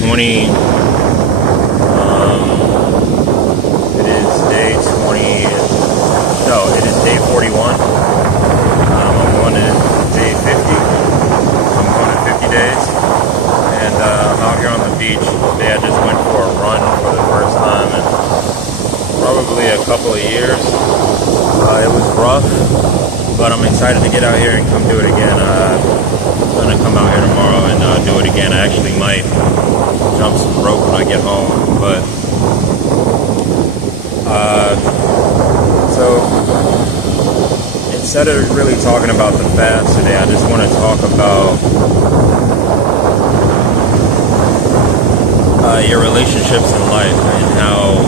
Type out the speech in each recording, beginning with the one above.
20. It is day 20. No, it is day 41. I'm going to day 50. I'm going to 50 days. And I'm out here on the beach. Today I just went for a run for the first time in probably a couple of years. It was rough, but I'm excited to get out here and come do it again. I'm going to come out here tomorrow and do it again. I actually might jump some rope when I get home. But so instead of really talking about the fast today, I just want to talk about your relationships in life and how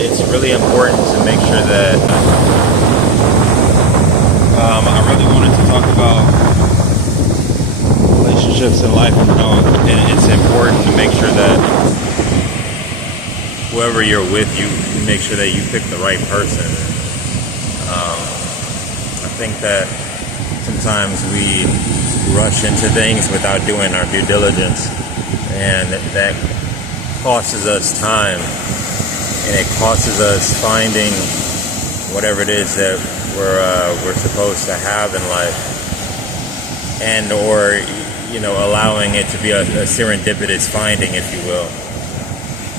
it's really important to make sure that I really wanted to talk about relationships in life and how it's important to make sure that whoever you're with, you make sure that you pick the right person. I think that sometimes we rush into things without doing our due diligence, and that costs us time, and it costs us finding whatever it is that we're supposed to have in life, and or allowing it to be a serendipitous finding, if you will.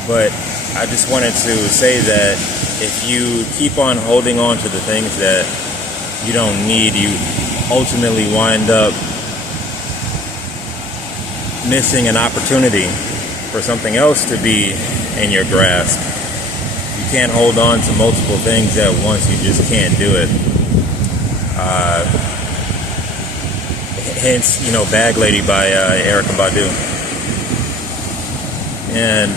But I just wanted to say that if you keep on holding on to the things that you don't need, you ultimately wind up missing an opportunity for something else to be in your grasp. You can't hold on to multiple things at once. You just can't do it. Hence, Bag Lady by Erykah Badu. And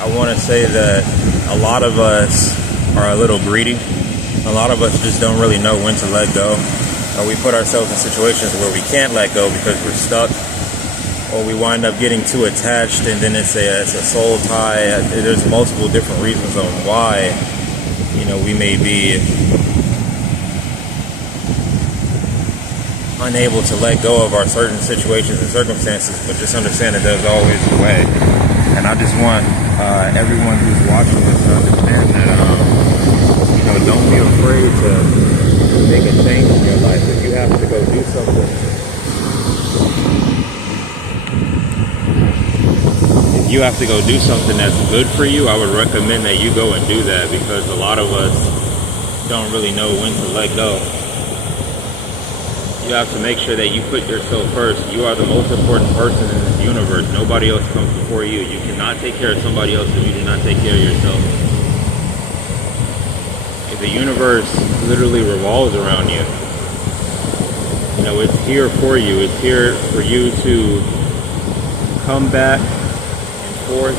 I want to say that a lot of us are a little greedy. A lot of us just don't really know when to let go. We put ourselves in situations where we can't let go because we're stuck, or we wind up getting too attached, and then it's a soul tie. There's multiple different reasons on why we may be unable to let go of our certain situations and circumstances, but just understand that there's always a way. And I just want everyone who's watching this to understand that don't be afraid to make a change in your life. If you have to go do something, that's good for you, I would recommend that you go and do that, because a lot of us don't really know when to let go. You have to make sure that you put yourself first. You are the most important person in this universe. Nobody else comes before you. You cannot take care of somebody else if you do not take care of yourself. The universe literally revolves around you. It's here for you. It's here for you to come back and forth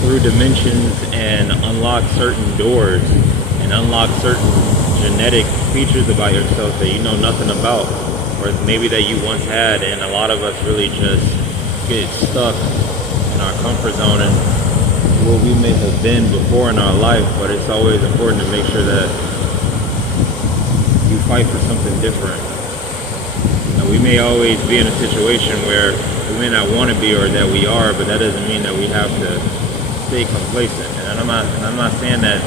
through dimensions and unlock certain doors and unlock certain genetic features about yourself that you know nothing about, or maybe that you once had. And a lot of us really just get stuck in our comfort zone and what we may have been before in our life. But it's always important to make sure that you fight for something different. We may always be in a situation where we may not want to be, or that we are, but that doesn't mean that we have to stay complacent. And I'm not saying that,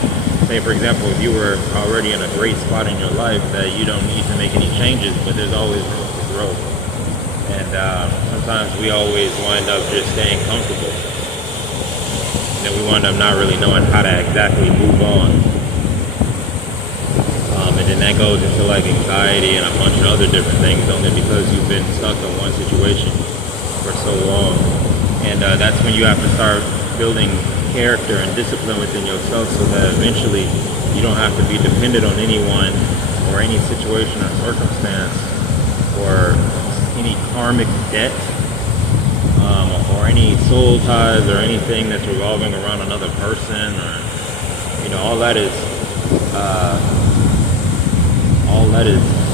say for example, if you were already in a great spot in your life, that you don't need to make any changes, but there's always room for growth. And sometimes we always wind up just staying comfortable. And we wind up not really knowing how to exactly move on. And then that goes into like anxiety and a bunch of other different things, only because you've been stuck in one situation for so long. And that's when you have to start building character and discipline within yourself, so that eventually you don't have to be dependent on anyone or any situation or circumstance or any karmic debt, or any soul ties or anything that's revolving around another person, or all that is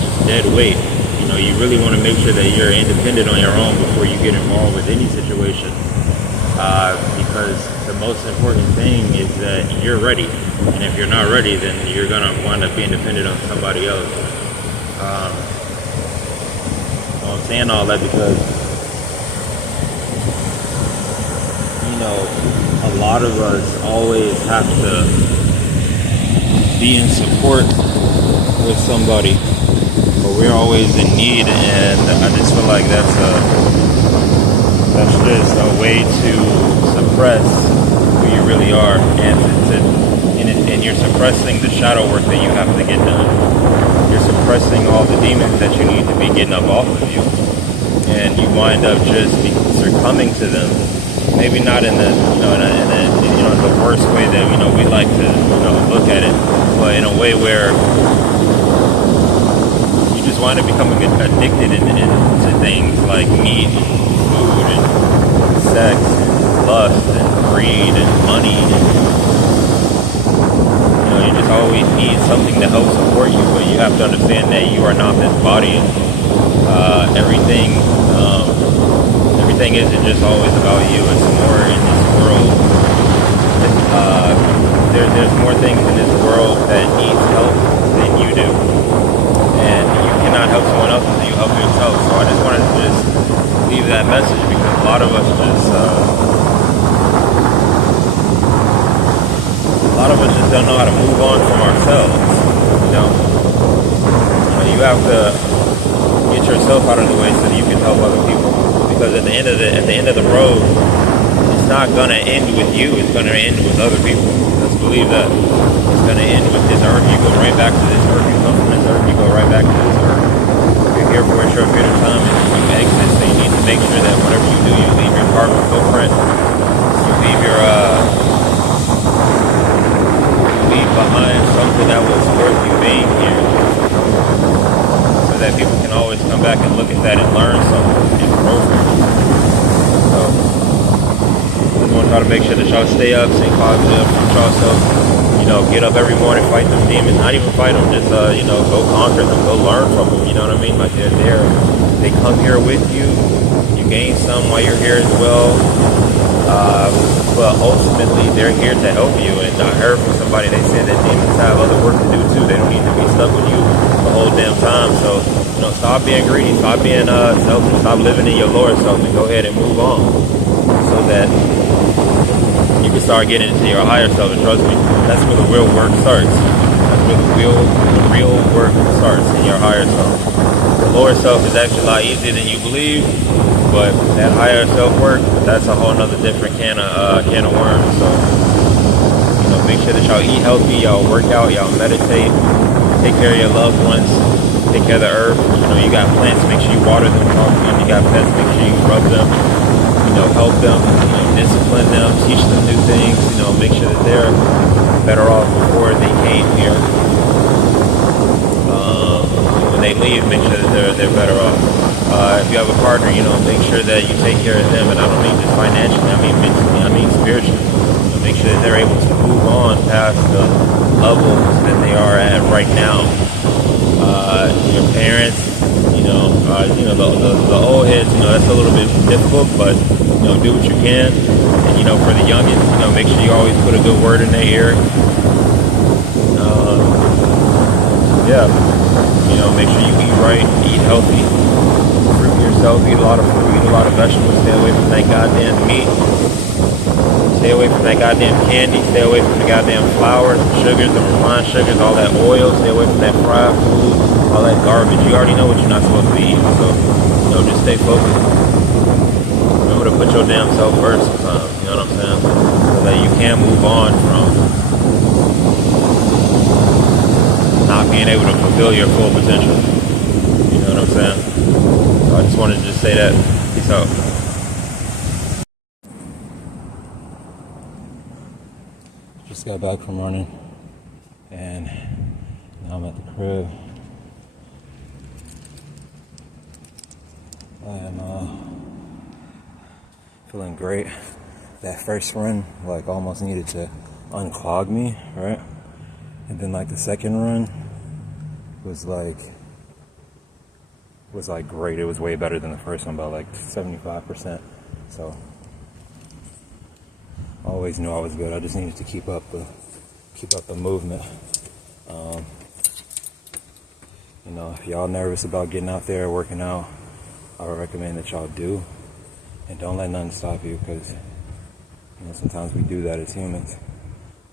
just dead weight. You really want to make sure that you're independent on your own before you get involved with any situation, because the most important thing is that you're ready. And if you're not ready, then you're going to wind up being dependent on somebody else. So I'm saying all that because a lot of us always have to be in support with somebody, but we're always in need, and I just feel like that's just a way to suppress who you really are, and you're suppressing the shadow work that you have to get done. You're suppressing all the demons that you need to be getting up off of you, and you wind up just succumbing to them. Maybe not in the the worst way that we like to look at it, but in a way where you just wind up becoming addicted into things like meat and food and sex and lust and greed and money. You just always need something to help support you, but you have to understand that you are not this body. Everything isn't just always about you. It's more in this world. There's more things in this world that needs help than you do, and you cannot help someone else until you help yourself. So I just wanted to just leave that message, because a lot of us just don't know how to move on from ourselves. You have to get yourself out of the way so that you can help other people. Because at the end of the road, it's not gonna end with you. It's gonna end with other people. Let's believe that. It's gonna end with this earth. You go right back to this earth. You come from this earth. You go right back to this earth. You're here for a short period of time, and you exit. So you need to make sure that whatever you do, you leave your carbon footprint. You leave behind something that was worth you being here, so that people can always come back and look at that and learn something and grow from it. So I just want to try to make sure that y'all stay up, stay positive, put yourself, get up every morning, fight them demons. Not even fight them, just go conquer them, go learn from them. You know what I mean? Like they're there, they come here with you. You gain some while you're here as well. But ultimately, they're here to help you. And I heard from somebody, they said that demons have other work to do too. They don't need to be stuck with you the whole damn time. So, stop being greedy, stop being selfish, stop living in your lower self, and go ahead and move on, so that you can start getting into your higher self. And trust me, that's where the real work starts. That's where the real work starts, in your higher self. The lower self is actually a lot easier than you believe. But that higher self-work, that's a whole nother different can of worms. So, make sure that y'all eat healthy, y'all work out, y'all meditate, take care of your loved ones, take care of the earth. You got plants, make sure you water them, talk to them. You got pets, make sure you rub them, help them, discipline them, teach them new things, make sure that they're better off before they came here. When they leave, make sure that they're better off. If you have a partner, make sure that you take care of them, and I don't mean just financially, I mean mentally, I mean spiritually. Make sure that they're able to move on past the levels that they are at right now. Your parents, the old heads, that's a little bit difficult, but do what you can. And for the youngins, make sure you always put a good word in their ear. Make sure you eat right, eat healthy. Yourself, eat a lot of fruit, eat a lot of vegetables, stay away from that goddamn meat, stay away from that goddamn candy, stay away from the goddamn flour, the sugars, the refined sugars, all that oil, stay away from that fried food, all that garbage. You already know what you're not supposed to be eating, so just stay focused. Remember to put your damn self first sometimes, you know what I'm saying? So that you can move on from not being able to fulfill your full potential. You know what I'm saying? I just wanted to just say that. Peace out. Just got back from running, and now I'm at the crib. I am feeling great. That first run, almost needed to unclog me, right? And then the second run was great. It was way better than the first one by 75%. So I always knew I was good. I just needed to keep up the movement. If y'all nervous about getting out there working out, I would recommend that y'all do, and don't let nothing stop you, because You know, sometimes we do that as humans.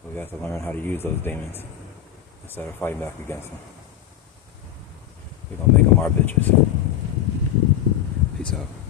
We have to learn how to use those demons instead of fighting back against them. We're gonna make them our bitches. Peace out.